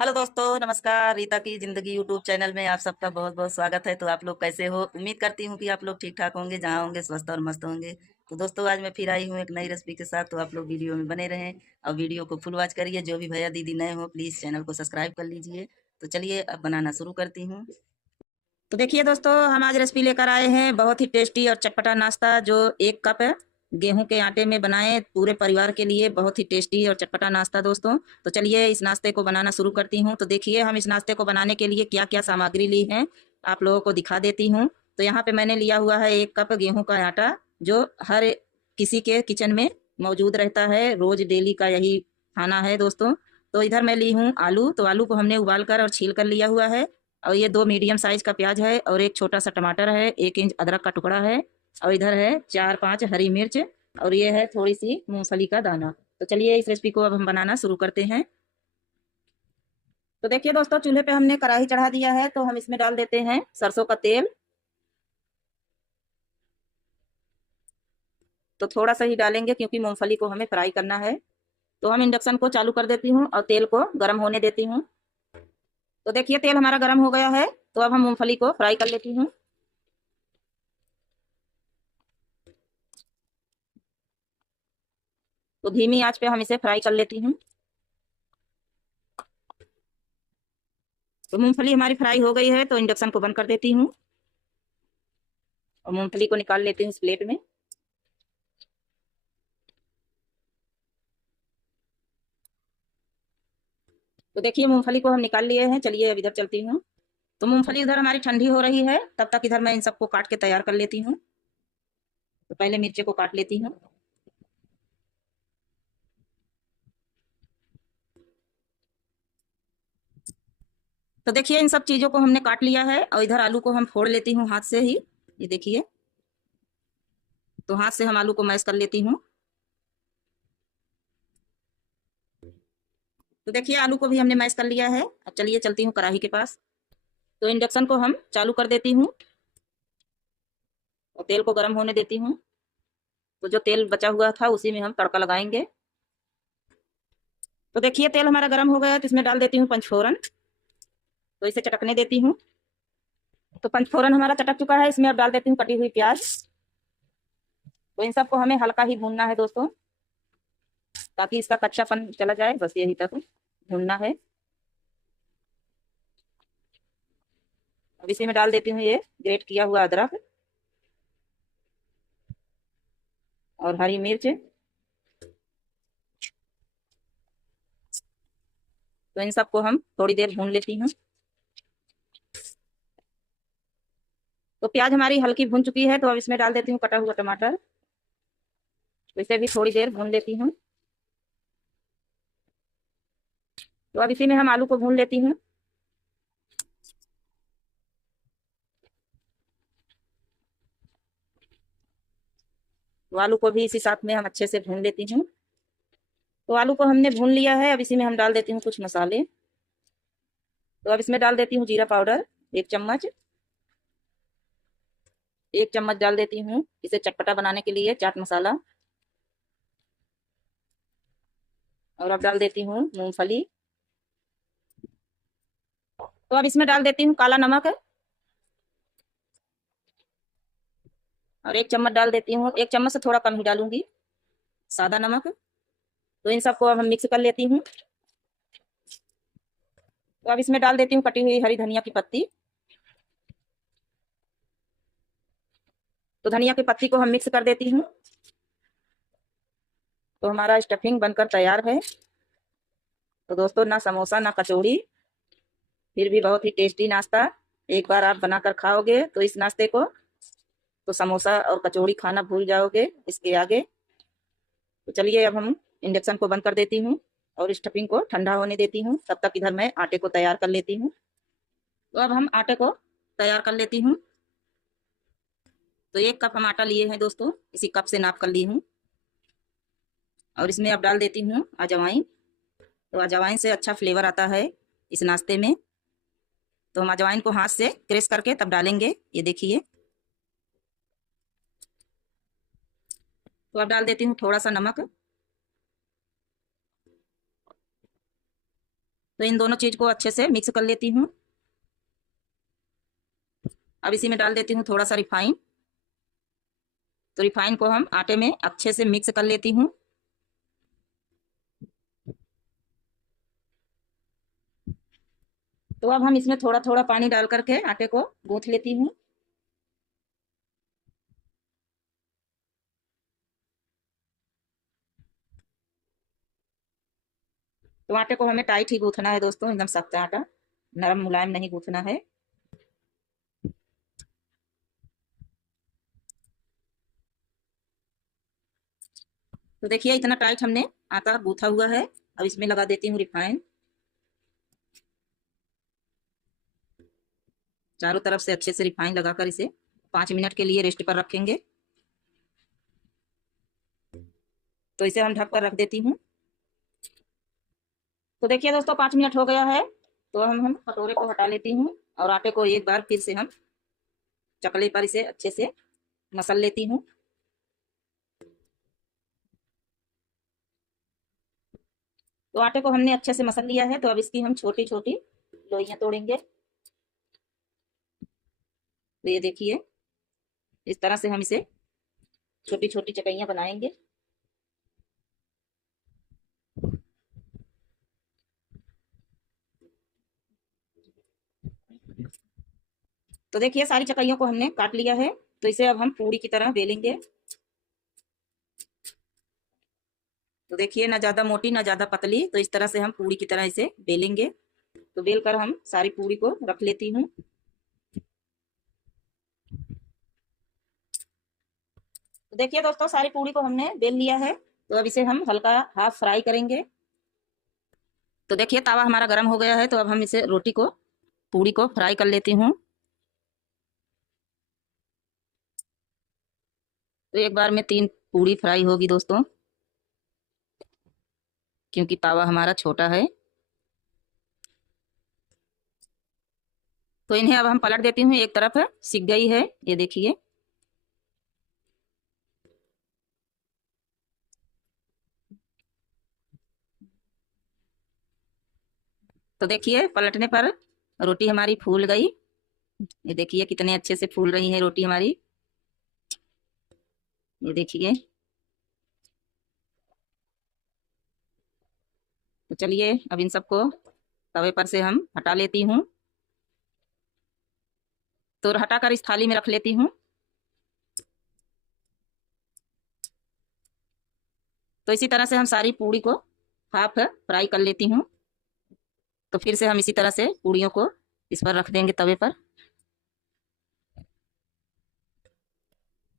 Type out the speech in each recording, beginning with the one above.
Hello दोस्तों, नमस्कार। रीता की ज़िंदगी यूट्यूब चैनल में आप सबका बहुत बहुत स्वागत है। तो आप लोग कैसे हो? उम्मीद करती हूँ कि आप लोग ठीक ठाक होंगे, जहाँ होंगे स्वस्थ और मस्त होंगे। तो दोस्तों, आज मैं फिर आई हूँ एक नई रेसिपी के साथ। तो आप लोग वीडियो में बने रहें और वीडियो को फुल वॉच करिए। जो भी भैया दीदी नए हो, प्लीज़ चैनल को सब्सक्राइब कर लीजिए। तो चलिए अब बनाना शुरू करती हूँ। तो देखिए दोस्तों, हम आज रेसिपी लेकर आए हैं बहुत ही टेस्टी और चटपटा नाश्ता, जो 1 कप गेहूं के आटे में बनाए पूरे परिवार के लिए। बहुत ही टेस्टी और चटपटा नाश्ता दोस्तों। तो चलिए इस नाश्ते को बनाना शुरू करती हूँ। तो देखिए हम इस नाश्ते को बनाने के लिए क्या क्या सामग्री ली है, आप लोगों को दिखा देती हूँ। तो यहाँ पे मैंने लिया हुआ है 1 कप गेहूं का आटा, जो हर किसी के किचन में मौजूद रहता है। रोज डेली का यही खाना है दोस्तों। तो इधर मैं ली हूँ आलू। तो आलू को हमने उबाल कर और छील कर लिया हुआ है। और ये 2 मीडियम साइज का प्याज है और एक छोटा सा टमाटर है, 1 इंच अदरक का टुकड़ा है। और इधर है 4-5 हरी मिर्च। और ये है थोड़ी सी मूंगफली का दाना। तो चलिए इस रेसिपी को अब हम बनाना शुरू करते हैं। तो देखिए दोस्तों, चूल्हे पे हमने कढ़ाई चढ़ा दिया है। तो हम इसमें डाल देते हैं सरसों का तेल। तो थोड़ा सा ही डालेंगे क्योंकि मूंगफली को हमें फ्राई करना है। तो हम इंडक्शन को चालू कर देती हूँ और तेल को गर्म होने देती हूँ। तो देखिए तेल हमारा गर्म हो गया है। तो अब हम मूंगफली को फ्राई कर लेती हूँ। तो धीमी आंच पे हम इसे फ्राई कर लेती हूँ। तो मूंगफली हमारी फ्राई हो गई है। तो इंडक्शन को बंद कर देती हूँ और मूंगफली को निकाल लेती हूँ इस प्लेट में। तो देखिए मूंगफली को हम निकाल लिए हैं। चलिए अब इधर चलती हूँ। तो मूंगफली इधर हमारी ठंडी हो रही है, तब तक इधर मैं इन सबको काट के तैयार कर लेती हूँ। तो पहले मिर्चे को काट लेती हूँ। तो देखिए इन सब चीज़ों को हमने काट लिया है और इधर आलू को हम फोड़ लेती हूँ हाथ से ही। ये देखिए, तो हाथ से हम आलू को मैश कर लेती हूँ। तो देखिए आलू को भी हमने मैश कर लिया है। अब चलिए चलती हूँ कढ़ाई के पास। तो इंडक्शन को हम चालू कर देती हूँ और तेल को गर्म होने देती हूँ। तो जो तेल बचा हुआ था उसी में हम तड़का लगाएंगे। तो देखिए तेल हमारा गर्म हो गया है। तो इसमें डाल देती हूँ पंचफोरन। तो इसे चटकने देती हूँ। तो पंचफोरन हमारा चटक चुका है। इसमें अब डाल देती हूँ कटी हुई प्याज। तो इन सबको हमें हल्का ही भूनना है दोस्तों, ताकि इसका कच्चापन चला जाए। बस यही तक भूनना है। अब इसी में डाल देती हूँ ये ग्रेट किया हुआ अदरक और हरी मिर्च। तो इन सबको हम थोड़ी देर भून लेती हूँ। तो प्याज हमारी हल्की भून चुकी है। तो अब इसमें डाल देती हूँ कटा हुआ टमाटर। तो इसे भी थोड़ी देर भून लेती हूँ। तो अब इसी में हम आलू को भून लेती हूँ। तो आलू को भी इसी साथ में हम अच्छे से भून लेती हूँ। तो आलू को हमने भून लिया है। अब इसी में हम डाल देती हूँ कुछ मसाले। तो अब इसमें डाल देती हूँ जीरा पाउडर 1 चम्मच। 1 चम्मच डाल देती हूँ इसे चटपटा बनाने के लिए चाट मसाला। और अब डाल देती हूँ मूंगफली। तो अब इसमें डाल देती हूँ काला नमक और 1 चम्मच डाल देती हूँ, 1 चम्मच से थोड़ा कम ही डालूंगी, सादा नमक। तो इन सबको अब हम मिक्स कर लेती हूँ। तो अब इसमें डाल देती हूँ कटी हुई हरी धनिया की पत्ती। तो धनिया की पत्ती को हम मिक्स कर देती हूँ। तो हमारा स्टफिंग बनकर तैयार है। तो दोस्तों, ना समोसा ना कचौड़ी, फिर भी बहुत ही टेस्टी नाश्ता। एक बार आप बनाकर खाओगे तो इस नाश्ते को, तो समोसा और कचौड़ी खाना भूल जाओगे इसके आगे। तो चलिए अब हम इंडक्शन को बंद कर देती हूँ और स्टफिंग को ठंडा होने देती हूँ। तब तक इधर मैं आटे को तैयार कर लेती हूँ। तो अब हम आटे को तैयार कर लेती हूँ। तो 1 कप हम आटा लिए हैं दोस्तों, इसी कप से नाप कर ली हूँ। और इसमें अब डाल देती हूँ अजवाइन। तो अजवाइन से अच्छा फ्लेवर आता है इस नाश्ते में। तो हम अजवाइन को हाथ से क्रेश करके तब डालेंगे। ये देखिए। तो अब डाल देती हूँ थोड़ा सा नमक। तो इन दोनों चीज़ को अच्छे से मिक्स कर लेती हूँ। अब इसी में डाल देती हूँ थोड़ा सा रिफाइन। तो रिफाइन को हम आटे में अच्छे से मिक्स कर लेती हूँ। तो अब हम इसमें थोड़ा थोड़ा पानी डाल करके आटे को गूंथ लेती हूँ। तो आटे को हमें टाइट ही गूंथना है दोस्तों, एकदम सख्त आटा, नरम मुलायम नहीं गूंथना है। तो देखिए इतना टाइट हमने आटा गूंथा हुआ है। अब इसमें लगा देती हूँ रिफाइन। चारों तरफ से अच्छे से रिफाइन लगाकर इसे 5 मिनट के लिए रेस्ट पर रखेंगे। तो इसे हम ढक कर रख देती हूँ। तो देखिए दोस्तों 5 मिनट हो गया है। तो हम कटोरे को हटा लेती हूँ और आटे को एक बार फिर से हम चकले पर इसे अच्छे से मसल लेती हूँ। तो आटे को हमने अच्छे से मसल लिया है। तो अब इसकी हम छोटी छोटी लोइयां तोड़ेंगे। तो ये देखिए इस तरह से हम इसे छोटी छोटी चकइयां बनाएंगे। तो देखिए सारी चकइयों को हमने काट लिया है। तो इसे अब हम पूरी की तरह बेलेंगे। तो देखिए ना ज़्यादा मोटी ना ज़्यादा पतली, तो इस तरह से हम पूरी की तरह इसे बेलेंगे। तो बेल कर हम सारी पूरी को रख लेती हूँ। तो देखिए दोस्तों सारी पूरी को हमने बेल लिया है। तो अब इसे हम हल्का हाफ फ्राई करेंगे। तो देखिए तवा हमारा गर्म हो गया है। तो अब हम इसे पूरी को फ्राई कर लेती हूँ। तो एक बार में 3 पूरी फ्राई होगी दोस्तों, क्योंकि तवा हमारा छोटा है। तो इन्हें अब हम पलट देती हूँ। एक तरफ सिक गई है, ये देखिए। तो देखिए पलटने पर रोटी हमारी फूल गई। ये देखिए कितने अच्छे से फूल रही है रोटी हमारी। ये देखिए। तो चलिए अब इन सबको तवे पर से हम हटा लेती हूँ। तो हटाकर इस थाली में रख लेती हूँ। तो इसी तरह से हम सारी पूड़ी को हाफ फ्राई कर लेती हूँ। तो फिर से हम इसी तरह से पूड़ियों को इस पर रख देंगे तवे पर।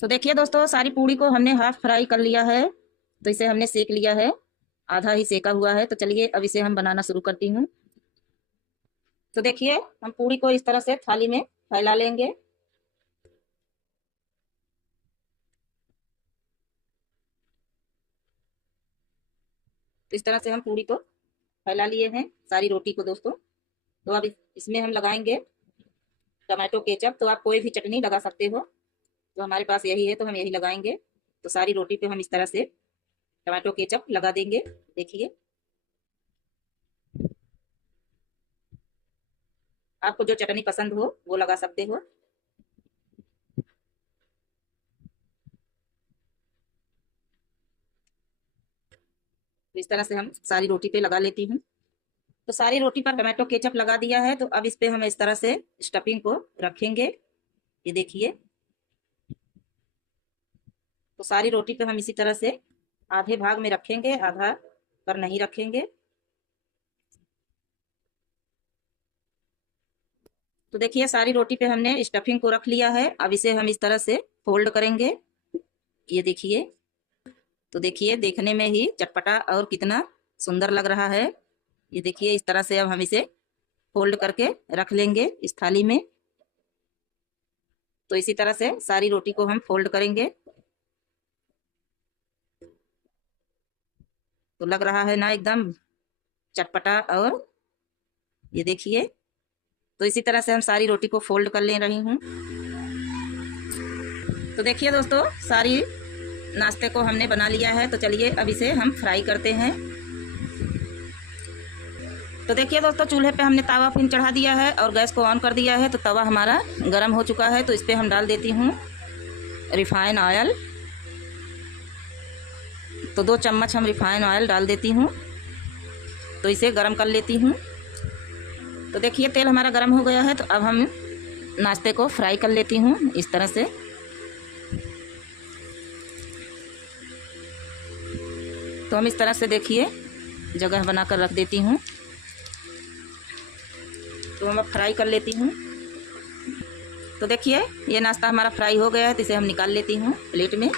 तो देखिए दोस्तों सारी पूड़ी को हमने हाफ फ्राई कर लिया है। तो इसे हमने सेक लिया है, आधा ही सेका हुआ है। तो चलिए अब इसे हम बनाना शुरू करती हूँ। तो देखिए हम पूड़ी को इस तरह से थाली में फैला लेंगे। तो इस तरह से हम पूड़ी को फैला लिए हैं सारी रोटी को दोस्तों। तो अब इसमें हम लगाएंगे टमाटो केचप। तो आप कोई भी चटनी लगा सकते हो। तो हमारे पास यही है तो हम यही लगाएंगे। तो सारी रोटी पे हम इस तरह से टमाटो केचप लगा देंगे। देखिए आपको जो चटनी पसंद हो वो लगा सकते हो। तो इस तरह से हम सारी रोटी पे लगा लेती हूँ। तो सारी रोटी पर टमाटो केचप लगा दिया है। तो अब इस पे हम इस तरह से स्टफिंग को रखेंगे। ये देखिए। तो सारी रोटी पे हम इसी तरह से आधे भाग में रखेंगे, आधा पर नहीं रखेंगे। तो देखिए सारी रोटी पे हमने स्टफिंग को रख लिया है। अब इसे हम इस तरह से फोल्ड करेंगे। ये देखिए। तो देखिए देखने में ही चटपटा और कितना सुंदर लग रहा है। ये देखिए इस तरह से अब हम इसे फोल्ड करके रख लेंगे इस थाली में। तो इसी तरह से सारी रोटी को हम फोल्ड करेंगे। तो लग रहा है ना एकदम चटपटा। और ये देखिए। तो इसी तरह से हम सारी रोटी को फोल्ड कर ले रही हूँ। तो देखिए दोस्तों सारी नाश्ते को हमने बना लिया है। तो चलिए अब इसे हम फ्राई करते हैं। तो देखिए दोस्तों, चूल्हे पे हमने तावा फिर चढ़ा दिया है और गैस को ऑन कर दिया है। तो तवा हमारा गर्म हो चुका है। तो इस पर हम डाल देती हूँ रिफाइन ऑयल। तो 2 चम्मच हम रिफाइन ऑयल डाल देती हूँ। तो इसे गर्म कर लेती हूँ। तो देखिए तेल हमारा गर्म हो गया है। तो अब हम नाश्ते को फ्राई कर लेती हूँ इस तरह से। तो हम इस तरह से देखिए जगह बनाकर रख देती हूँ। तो हम अब फ्राई कर लेती हूँ। तो देखिए ये नाश्ता हमारा फ्राई हो गया है। तो इसे हम निकाल लेती हूँ प्लेट में।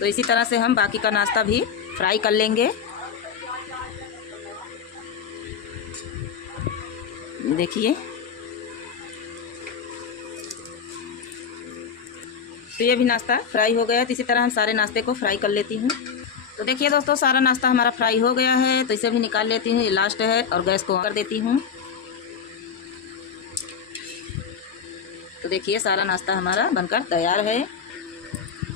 तो इसी तरह से हम बाकी का नाश्ता भी फ्राई कर लेंगे। देखिए तो ये भी नाश्ता फ्राई हो गया है। तो इसी तरह हम सारे नाश्ते को फ्राई कर लेती हूँ। तो देखिए दोस्तों, सारा नाश्ता हमारा फ्राई हो गया है। तो इसे भी निकाल लेती हूँ। ये लास्ट है और गैस को ऑन कर देती हूँ। तो देखिए सारा नाश्ता हमारा बनकर तैयार है।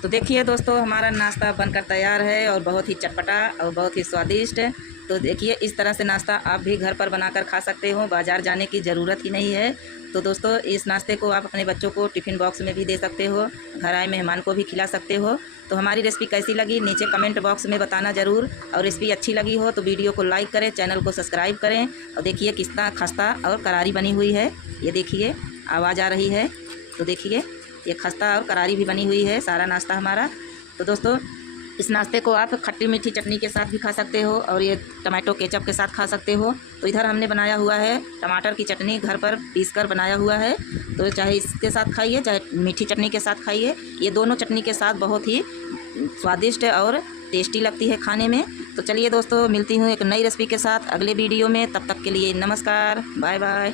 तो देखिए दोस्तों, हमारा नाश्ता बनकर तैयार है और बहुत ही चटपटा और बहुत ही स्वादिष्ट है। तो देखिए इस तरह से नाश्ता आप भी घर पर बनाकर खा सकते हो, बाज़ार जाने की ज़रूरत ही नहीं है। तो दोस्तों, इस नाश्ते को आप अपने बच्चों को टिफ़िन बॉक्स में भी दे सकते हो, घर आए मेहमान को भी खिला सकते हो। तो हमारी रेसिपी कैसी लगी नीचे कमेंट बॉक्स में बताना ज़रूर। और रेसिपी अच्छी लगी हो तो वीडियो को लाइक करें, चैनल को सब्सक्राइब करें। और देखिए कितना खस्ता और करारी बनी हुई है। ये देखिए आवाज़ आ रही है। तो देखिए ये खस्ता और करारी भी बनी हुई है सारा नाश्ता हमारा। तो दोस्तों, इस नाश्ते को आप खट्टी मीठी चटनी के साथ भी खा सकते हो और ये टमाटो केचप के साथ खा सकते हो। तो इधर हमने बनाया हुआ है टमाटर की चटनी, घर पर पीस कर बनाया हुआ है। तो चाहे इसके साथ खाइए चाहे मीठी चटनी के साथ खाइए, ये दोनों चटनी के साथ बहुत ही स्वादिष्ट और टेस्टी लगती है खाने में। तो चलिए दोस्तों, मिलती हूँ एक नई रेसिपी के साथ अगले वीडियो में। तब तक के लिए नमस्कार, बाय बाय।